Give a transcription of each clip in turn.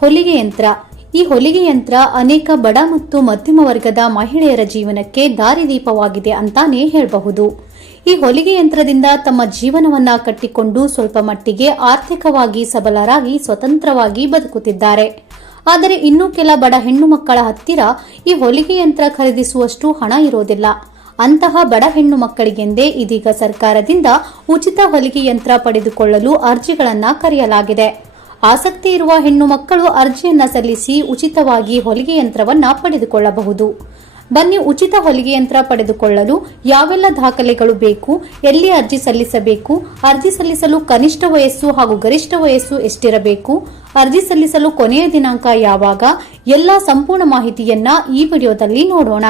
ಹೊಲಿಗೆ ಯಂತ್ರ. ಈ ಹೊಲಿಗೆ ಯಂತ್ರ ಅನೇಕ ಬಡ ಮತ್ತು ಮಧ್ಯಮ ವರ್ಗದ ಮಹಿಳೆಯರ ಜೀವನಕ್ಕೆ ದಾರಿದೀಪವಾಗಿದೆ ಅಂತಾನೆ ಹೇಳಬಹುದು. ಈ ಹೊಲಿಗೆ ಯಂತ್ರದಿಂದ ತಮ್ಮ ಜೀವನವನ್ನ ಕಟ್ಟಿಕೊಂಡು ಸ್ವಲ್ಪ ಮಟ್ಟಿಗೆ ಆರ್ಥಿಕವಾಗಿ ಸಬಲರಾಗಿ ಸ್ವತಂತ್ರವಾಗಿ ಬದುಕುತ್ತಿದ್ದಾರೆ. ಆದರೆ ಇನ್ನೂ ಕೆಲ ಬಡ ಹೆಣ್ಣು ಮಕ್ಕಳ ಹತ್ತಿರ ಈ ಹೊಲಿಗೆ ಯಂತ್ರ ಖರೀದಿಸುವಷ್ಟು ಹಣ ಇರೋದಿಲ್ಲ. ಅಂತಹ ಬಡ ಹೆಣ್ಣು ಮಕ್ಕಳಿಗೆಂದೇ ಇದೀಗ ಸರ್ಕಾರದಿಂದ ಉಚಿತ ಹೊಲಿಗೆ ಯಂತ್ರ ಪಡೆದುಕೊಳ್ಳಲು ಅರ್ಜಿಗಳನ್ನು ಕರೆಯಲಾಗಿದೆ. ಆಸಕ್ತಿ ಇರುವ ಹೆಣ್ಣು ಮಕ್ಕಳು ಅರ್ಜಿಯನ್ನ ಸಲ್ಲಿಸಿ ಉಚಿತವಾಗಿ ಹೊಲಿಗೆ ಯಂತ್ರವನ್ನ ಪಡೆದುಕೊಳ್ಳಬಹುದು. ಬನ್ನಿ ಉಚಿತ ಹೊಲಿಗೆ ಯಂತ್ರ ಪಡೆದುಕೊಳ್ಳಲು ಯಾವೆಲ್ಲ ದಾಖಲೆಗಳು ಬೇಕು, ಎಲ್ಲಿ ಅರ್ಜಿ ಸಲ್ಲಿಸಬೇಕು, ಅರ್ಜಿ ಸಲ್ಲಿಸಲು ಕನಿಷ್ಠ ವಯಸ್ಸು ಹಾಗೂ ಗರಿಷ್ಠ ವಯಸ್ಸು ಎಷ್ಟಿರಬೇಕು, ಅರ್ಜಿ ಸಲ್ಲಿಸಲು ಕೊನೆಯ ದಿನಾಂಕ ಯಾವಾಗ, ಎಲ್ಲ ಸಂಪೂರ್ಣ ಮಾಹಿತಿಯನ್ನ ಈ ವಿಡಿಯೋದಲ್ಲಿ ನೋಡೋಣ.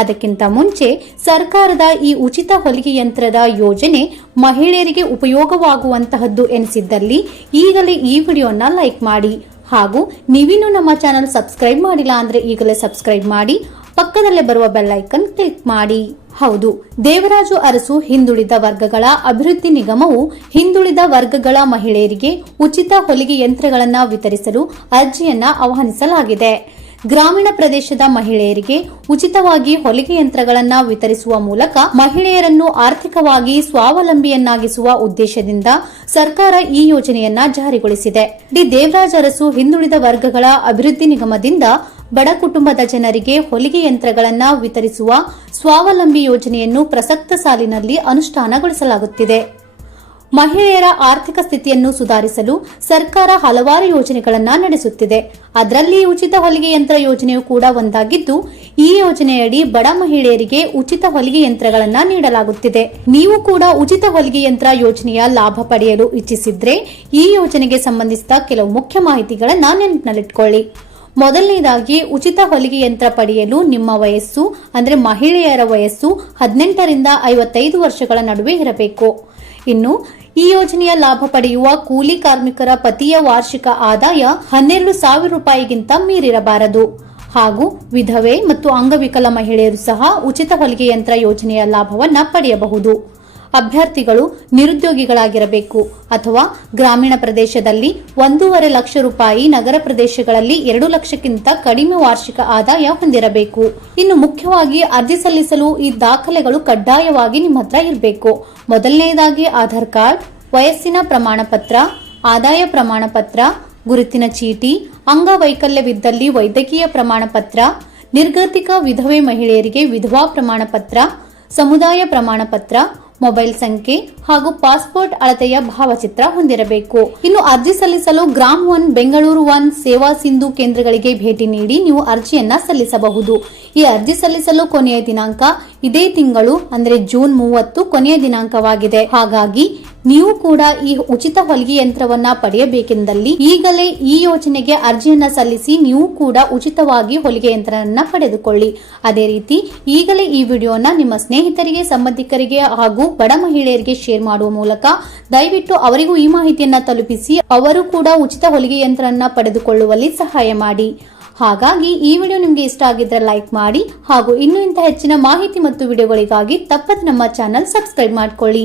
ಅದಕ್ಕಿಂತ ಮುಂಚೆ ಸರ್ಕಾರದ ಈ ಉಚಿತ ಹೊಲಿಗೆ ಯಂತ್ರದ ಯೋಜನೆ ಮಹಿಳೆಯರಿಗೆ ಉಪಯೋಗವಾಗುವಂತಹದ್ದು ಎನಿಸಿದ್ದಲ್ಲಿ ಈಗಲೇ ಈ ವಿಡಿಯೋನ ಲೈಕ್ ಮಾಡಿ ಹಾಗೂ ನೀವಿನ್ನೂ ನಮ್ಮ ಚಾನಲ್ ಸಬ್ಸ್ಕ್ರೈಬ್ ಮಾಡಿಲ್ಲ ಅಂದ್ರೆ ಈಗಲೇ ಸಬ್ಸ್ಕ್ರೈಬ್ ಮಾಡಿ, ಪಕ್ಕದಲ್ಲೇ ಬರುವ ಬೆಲ್ ಐಕನ್ ಕ್ಲಿಕ್ ಮಾಡಿ. ಹೌದು, ದೇವರಾಜು ಅರಸು ಹಿಂದುಳಿದ ವರ್ಗಗಳ ಅಭಿವೃದ್ಧಿ ನಿಗಮವು ಹಿಂದುಳಿದ ವರ್ಗಗಳ ಮಹಿಳೆಯರಿಗೆ ಉಚಿತ ಹೊಲಿಗೆ ಯಂತ್ರಗಳನ್ನು ವಿತರಿಸಲು ಅರ್ಜಿಯನ್ನ ಆಹ್ವಾನಿಸಲಾಗಿದೆ. ಗ್ರಾಮೀಣ ಪ್ರದೇಶದ ಮಹಿಳೆಯರಿಗೆ ಉಚಿತವಾಗಿ ಹೊಲಿಗೆ ಯಂತ್ರಗಳನ್ನು ವಿತರಿಸುವ ಮೂಲಕ ಮಹಿಳೆಯರನ್ನು ಆರ್ಥಿಕವಾಗಿ ಸ್ವಾವಲಂಬಿಯನ್ನಾಗಿಸುವ ಉದ್ದೇಶದಿಂದ ಸರ್ಕಾರ ಈ ಯೋಜನೆಯನ್ನ ಜಾರಿಗೊಳಿಸಿದೆ. ಡಿ. ದೇವರಾಜ್ ಅರಸು ಹಿಂದುಳಿದ ವರ್ಗಗಳ ಅಭಿವೃದ್ಧಿ ನಿಗಮದಿಂದ ಬಡ ಕುಟುಂಬದ ಜನರಿಗೆ ಹೊಲಿಗೆ ಯಂತ್ರಗಳನ್ನು ವಿತರಿಸುವ ಸ್ವಾವಲಂಬಿ ಯೋಜನೆಯನ್ನು ಪ್ರಸಕ್ತ ಸಾಲಿನಲ್ಲಿ ಅನುಷ್ಠಾನಗೊಳಿಸಲಾಗುತ್ತಿದೆ. ಮಹಿಳೆಯರ ಆರ್ಥಿಕ ಸ್ಥಿತಿಯನ್ನು ಸುಧಾರಿಸಲು ಸರ್ಕಾರ ಹಲವಾರು ಯೋಜನೆಗಳನ್ನು ನಡೆಸುತ್ತಿದೆ. ಅದರಲ್ಲಿ ಉಚಿತ ಹೊಲಿಗೆ ಯಂತ್ರ ಯೋಜನೆಯು ಕೂಡ ಒಂದಾಗಿದ್ದು, ಈ ಯೋಜನೆಯಡಿ ಬಡ ಮಹಿಳೆಯರಿಗೆ ಉಚಿತ ಹೊಲಿಗೆ ಯಂತ್ರಗಳನ್ನು ನೀಡಲಾಗುತ್ತಿದೆ. ನೀವು ಕೂಡ ಉಚಿತ ಹೊಲಿಗೆ ಯಂತ್ರ ಯೋಜನೆಯ ಲಾಭ ಪಡೆಯಲು ಇಚ್ಛಿಸಿದ್ರೆ ಈ ಯೋಜನೆಗೆ ಸಂಬಂಧಿಸಿದ ಕೆಲವು ಮುಖ್ಯ ಮಾಹಿತಿಗಳನ್ನು ನೆನಪಿನಲ್ಲಿಟ್ಕೊಳ್ಳಿ. ಮೊದಲನೇದಾಗಿ, ಉಚಿತ ಹೊಲಿಗೆ ಯಂತ್ರ ಪಡೆಯಲು ನಿಮ್ಮ ವಯಸ್ಸು, ಅಂದರೆ ಮಹಿಳೆಯರ ವಯಸ್ಸು ಹದಿನೆಂಟರಿಂದ ಐವತ್ತೈದು ವರ್ಷಗಳ ನಡುವೆ ಇರಬೇಕು. ಇನ್ನು ಈ ಯೋಜನೆಯ ಲಾಭ ಪಡೆಯುವ ಕೂಲಿ ಕಾರ್ಮಿಕರ ಪತಿಯ ವಾರ್ಷಿಕ ಆದಾಯ ಹನ್ನೆರಡು ಸಾವಿರ ರೂಪಾಯಿಗಿಂತ ಮೀರಿರಬಾರದು. ಹಾಗೂ ವಿಧವೆ ಮತ್ತು ಅಂಗವಿಕಲ ಮಹಿಳೆಯರು ಸಹ ಉಚಿತ ಹೊಲಿಗೆ ಯಂತ್ರ ಯೋಜನೆಯ ಲಾಭವನ್ನು ಪಡೆಯಬಹುದು. ಅಭ್ಯರ್ಥಿಗಳು ನಿರುದ್ಯೋಗಿಗಳಾಗಿರಬೇಕು. ಅಥವಾ ಗ್ರಾಮೀಣ ಪ್ರದೇಶದಲ್ಲಿ ಒಂದೂವರೆ ಲಕ್ಷ ರೂಪಾಯಿ ನಗರ ಪ್ರದೇಶಗಳಲ್ಲಿ ಎರಡು ಲಕ್ಷಕ್ಕಿಂತ ಕಡಿಮೆ ವಾರ್ಷಿಕ ಆದಾಯ ಹೊಂದಿರಬೇಕು. ಇನ್ನು ಮುಖ್ಯವಾಗಿ ಅರ್ಜಿ ಸಲ್ಲಿಸಲು ಈ ದಾಖಲೆಗಳು ಕಡ್ಡಾಯವಾಗಿ ನಿಮ್ಮ ಹತ್ರ ಇರಬೇಕು. ಮೊದಲನೆಯದಾಗಿ ಆಧಾರ್ ಕಾರ್ಡ್, ವಯಸ್ಸಿನ ಪ್ರಮಾಣ ಪತ್ರ ಆದಾಯ ಪ್ರಮಾಣ ಪತ್ರ ಗುರುತಿನ ಚೀಟಿ, ಅಂಗವೈಕಲ್ಯವಿದ್ದಲ್ಲಿ ವೈದ್ಯಕೀಯ ಪ್ರಮಾಣ ಪತ್ರ ನಿರ್ಗತಿಕ ವಿಧವೆ ಮಹಿಳೆಯರಿಗೆ ವಿಧವಾ ಪ್ರಮಾಣ ಪತ್ರ ಸಮುದಾಯ ಪ್ರಮಾಣ ಪತ್ರ ಮೊಬೈಲ್ ಸಂಖ್ಯೆ ಹಾಗೂ ಪಾಸ್ಪೋರ್ಟ್ ಅಳತೆಯ ಭಾವಚಿತ್ರ ಹೊಂದಿರಬೇಕು. ಇನ್ನು ಅರ್ಜಿ ಸಲ್ಲಿಸಲು ಗ್ರಾಮ್ ಒನ್, ಬೆಂಗಳೂರು ಒನ್ ಸೇವಾ ಸಿಂಧು ಕೇಂದ್ರಗಳಿಗೆ ಭೇಟಿ ನೀಡಿ ನೀವು ಅರ್ಜಿಯನ್ನ ಸಲ್ಲಿಸಬಹುದು. ಈ ಅರ್ಜಿ ಸಲ್ಲಿಸಲು ಕೊನೆಯ ದಿನಾಂಕ ಇದೇ ತಿಂಗಳು, ಅಂದರೆ ಜೂನ್ ಮೂವತ್ತು ಕೊನೆಯ ದಿನಾಂಕವಾಗಿದೆ. ಹಾಗಾಗಿ ನೀವು ಕೂಡ ಈ ಉಚಿತ ಹೊಲಿಗೆ ಯಂತ್ರವನ್ನ ಪಡೆಯಬೇಕೆಂದಲ್ಲಿ ಈಗಲೇ ಈ ಯೋಜನೆಗೆ ಅರ್ಜಿಯನ್ನ ಸಲ್ಲಿಸಿ ನೀವು ಕೂಡ ಉಚಿತವಾಗಿ ಹೊಲಿಗೆ ಯಂತ್ರವನ್ನ ಪಡೆದುಕೊಳ್ಳಿ. ಅದೇ ರೀತಿ ಈಗಲೇ ಈ ವಿಡಿಯೋನ ನಿಮ್ಮ ಸ್ನೇಹಿತರಿಗೆ, ಸಂಬಂಧಿಕರಿಗೆ ಹಾಗೂ ಬಡ ಮಹಿಳೆಯರಿಗೆ ಶೇರ್ ಮಾಡುವ ಮೂಲಕ ದಯವಿಟ್ಟು ಅವರಿಗೂ ಈ ಮಾಹಿತಿಯನ್ನ ತಲುಪಿಸಿ ಅವರು ಕೂಡ ಉಚಿತ ಹೊಲಿಗೆ ಯಂತ್ರವನ್ನ ಪಡೆದುಕೊಳ್ಳುವಲ್ಲಿ ಸಹಾಯ ಮಾಡಿ. ಹಾಗಾಗಿ ಈ ವಿಡಿಯೋ ನಿಮಗೆ ಇಷ್ಟ ಆಗಿದ್ರೆ ಲೈಕ್ ಮಾಡಿ ಹಾಗೂ ಇನ್ನೂ ಇಂಥ ಹೆಚ್ಚಿನ ಮಾಹಿತಿ ಮತ್ತು ವಿಡಿಯೋಗಳಿಗಾಗಿ ತಪ್ಪದೆ ನಮ್ಮ ಚಾನಲ್ ಸಬ್ಸ್ಕ್ರೈಬ್ ಮಾಡ್ಕೊಳ್ಳಿ.